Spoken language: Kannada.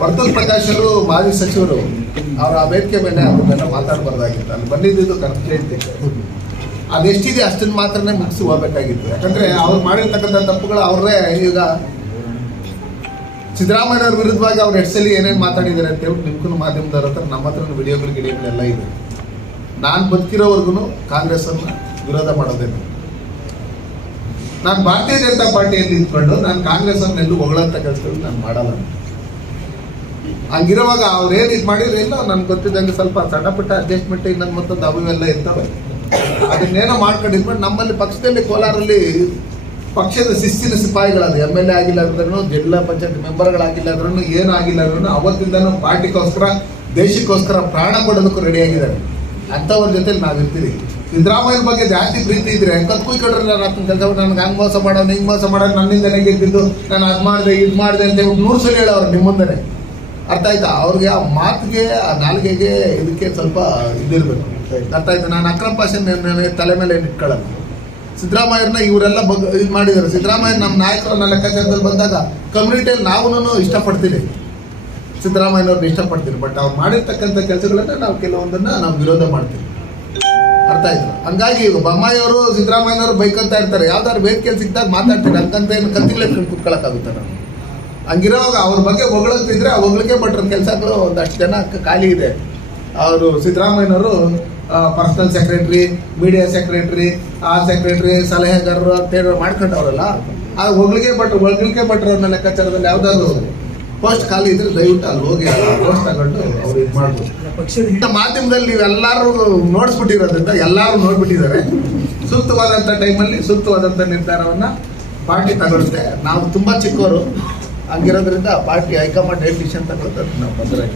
ವರ್ತಲ್ ಪ್ರಕಾಶ್ ಅವರು ಮಾಜಿ ಸಚಿವರು, ಅವರ ಆ ವೇದಿಕೆ ಮೇಲೆ ಅದನ್ನೆಲ್ಲ ಮಾತಾಡಬಾರ್ದಾಗಿತ್ತು. ಅಲ್ಲಿ ಬಂದಿದ್ದು ಕಂಪ್ಲೇಂಟ್ ಅದೆಷ್ಟಿದೆ ಅಷ್ಟನ್ನು ಮಾತ್ರನೇ ಮುಗಿಸಿ ಹೋಗ್ಬೇಕಾಗಿತ್ತು. ಯಾಕಂದ್ರೆ ಅವ್ರು ಮಾಡಿರ್ತಕ್ಕಂಥ ತಪ್ಪುಗಳು ಅವರೇ ಈಗ ಸಿದ್ದರಾಮಯ್ಯವ್ರ ವಿರುದ್ಧವಾಗಿ ಅವ್ರು ಸಲ ಏನೇನು ಮಾತಾಡಿದ್ದಾರೆ ಅಂತ ಹೇಳಿ ನಿಮ್ಗೂ ಮಾಧ್ಯಮದವ್ರ ಹತ್ರ ನಮ್ಮ ಹತ್ರ ವಿಡಿಯೋಗಳು ಗಿಡಿಯೋಗಳೆಲ್ಲ ಇದೆ. ನಾನು ಬದುಕಿರೋವರೆಗೂ ಕಾಂಗ್ರೆಸ್ ಅನ್ನ ವಿರೋಧ ಮಾಡೋದೇನು ನಾನು ಭಾರತೀಯ ಜನತಾ ಪಾರ್ಟಿಯಲ್ಲಿ ನಿಂತ್ಕೊಂಡು ನಾನು ಕಾಂಗ್ರೆಸ್ ಅವ್ರನ್ನೆಲ್ಲೂ ಹೊಗಳಂತ ಕೆಲಸಗಳು ನಾನು ಮಾಡಲ್ಲ ಹಂಗಿರುವಾಗ ಅವ್ರು ಏನು ಇದು ಮಾಡಿದ್ರೆ ಇಲ್ಲ ನನ್ಗೆ ಗೊತ್ತಿದ್ದಂಗೆ ಸ್ವಲ್ಪ ಸಣ್ಣ ಪುಟ್ಟ ಅಡ್ಜಸ್ಟ್ಮೆಂಟ್ ಇನ್ನೊಂದು ಮತ್ತೊಂದು ಅವು ಎಲ್ಲ ಇರ್ತವೆ. ಅದನ್ನೇನೋ ಮಾಡ್ಕೊಂಡಿದ್ಬಿಟ್ಟು ನಮ್ಮಲ್ಲಿ ಪಕ್ಷದಲ್ಲಿ ಕೋಲಾರಲ್ಲಿ ಪಕ್ಷದ ಶಿಸ್ತಿನ ಸಿಪಾಯಿಗಳದು ಎಂ ಎಲ್ ಎ ಆಗಿಲ್ಲ ಅಂದ್ರೂ ಜಿಲ್ಲಾ ಪಂಚಾಯತ್ ಮೆಂಬರ್ಗಳಾಗಿಲ್ಲ ಅಂದ್ರೂ ಏನೂ ಆಗಿಲ್ಲ ಅಂದ್ರೂ ಅವತ್ತಿಂದನೂ ಪಾರ್ಟಿಗೋಸ್ಕರ, ದೇಶಕ್ಕೋಸ್ಕರ ಪ್ರಾಣ ಕೊಡೋದಕ್ಕೂ ರೆಡಿ ಆಗಿದ್ದಾರೆ. ಅಂಥವ್ರ ಜೊತೆಲಿ ನಾವಿರ್ತೀವಿ ಸಿದ್ದರಾಮಯ್ಯ ಬಗ್ಗೆ ಜಾಸ್ತಿ ಪ್ರೀತಿ ಇದ್ರೆ ಕತ್ಕುಯ್ಕೊಂಡ್ರೆ ನಾನು ಅದನ್ನ ಕೆಲಸ ನನ್ಗೆ ಹಂಗೆ ಮೋಸ ಮಾಡೋದು ಹಿಂಗೆ ಮೋಸ ಮಾಡೋದು ನನ್ನಿಂದನೇ ಗೆದ್ದಿದ್ದು, ನಾನು ಅದು ಮಾಡಿದೆ, ಇದು ಮಾಡಿದೆ ಅಂತ ನೂರು ಸಲ ಹೇಳೋರು ನಿಮ್ಮ ಮುಂದೆ ಅರ್ಥ ಆಯ್ತಾ? ಅವ್ರಿಗೆ ಆ ಮಾತಿಗೆ, ಆ ನಾಲ್ಗೆಗೆ ಇದಕ್ಕೆ ಸ್ವಲ್ಪ ಇದಿರಬೇಕು. ಅರ್ಥ ಆಯ್ತಾ? ನಾನು ಅಕ್ರಮ ಪಾಷನ್ ನನಗೆ ತಲೆ ಮೇಲೆ ಇಟ್ಕೊಳ್ಳಲ್ಲ ಸಿದ್ದರಾಮಯ್ಯರನ್ನ ಇವರೆಲ್ಲ ಬಗ್ ಇದು ಮಾಡಿದ್ದಾರೆ. ಸಿದ್ದರಾಮಯ್ಯ ನಮ್ಮ ನಾಯಕರನ್ನ ಲೆಕ್ಕಾಚಾರದಲ್ಲಿ ಬಂದಾಗ ಕಮ್ಯುನಿಟಿಯಲ್ಲಿ ನಾವು ಇಷ್ಟಪಡ್ತೀನಿ ಸಿದ್ದರಾಮಯ್ಯನವ್ರನ್ನ ಇಷ್ಟಪಡ್ತೀವಿ. ಬಟ್ ಅವ್ರು ಮಾಡಿರ್ತಕ್ಕಂಥ ಕೆಲಸಗಳನ್ನ ನಾವು ಕೆಲವೊಂದನ್ನು ನಾವು ವಿರೋಧ ಮಾಡ್ತೀವಿ. ಅರ್ಥ ಆಯ್ತು? ಹಂಗಾಗಿ ಬೊಮ್ಮಾಯಿಯವರು, ಸಿದ್ದರಾಮಯ್ಯನವರು ಬೈಕಂತ ಇರ್ತಾರೆ. ಯಾವ್ದಾದ್ರು ವೇದಿಕೆಯಲ್ಲಿ ಸಿಕ್ಕಿದಾಗ ಮಾತಾಡ್ತಾರೆ ಹಂಗಂತ ಏನು ಕತ್ತಿಲ್ಲ ಕುತ್ಕೊಳ್ಳೋಕ್ಕಾಗುತ್ತೆ ನಾವು ಹಂಗಿರೋವಾಗ ಅವ್ರ ಬಗ್ಗೆ ಹೊಗಳಂತಿದ್ರೆ ಆ ಹೊಗಳಿಕೆ ಭಟ್ರ ಕೆಲಸಗಳು ಒಂದಷ್ಟು ಜನ ಖಾಲಿ ಇದೆ. ಅವರು ಸಿದ್ದರಾಮಯ್ಯನವರು ಪರ್ಸನಲ್ ಸೆಕ್ರೆಟರಿ ಮೀಡಿಯಾ ಸೆಕ್ರೆಟ್ರಿ ಆ ಸೆಕ್ರೆಟರಿ ಸಲಹೆಗಾರರು ಅಂತೇಳಿ ಮಾಡ್ಕೊಂಡವ್ರಲ್ಲ ಆ ಹೊಗಳಿಕೆ ಭಟ್ರು ಹೊಗಳಿಕೆ ಭಟ್ರನ್ನ ಲೆಕ್ಕಾಚಾರದಲ್ಲಿ ಯಾವುದಾದ್ರು ಪೋಸ್ಟ್ ಖಾಲಿ ಇದ್ರೆ ದಯವಿಟ್ಟು ಅಲ್ಲಿ ಹೋಗಿ ಪೋಸ್ಟ್ ತಗೊಂಡು ಅವ್ರು ಇದು ಮಾಡ್ಬೋದು. ಇಂಥ ಮಾಧ್ಯಮದಲ್ಲಿ ನೀವೆಲ್ಲರೂ ನೋಡಿಸ್ಬಿಟ್ಟಿರೋದ್ರಿಂದ ಎಲ್ಲರೂ ನೋಡ್ಬಿಟ್ಟಿದ್ದಾರೆ. ಸೂಕ್ತವಾದಂಥ ಟೈಮಲ್ಲಿ ಸೂಕ್ತವಾದಂಥ ನಿರ್ಧಾರವನ್ನು ಪಾರ್ಟಿ ತಗೊಳುತ್ತೆ ನಾವು ತುಂಬ ಚಿಕ್ಕವರು ಹಂಗಿರೋದ್ರಿಂದ ಪಾರ್ಟಿ ಹೈಕಮಾಂಡ್ ಹೇಳಿ ಡಿಸಿಷನ್ ತಗೊಳ್ತಾರೆ ನಾವು ಬಂದ್ರೆ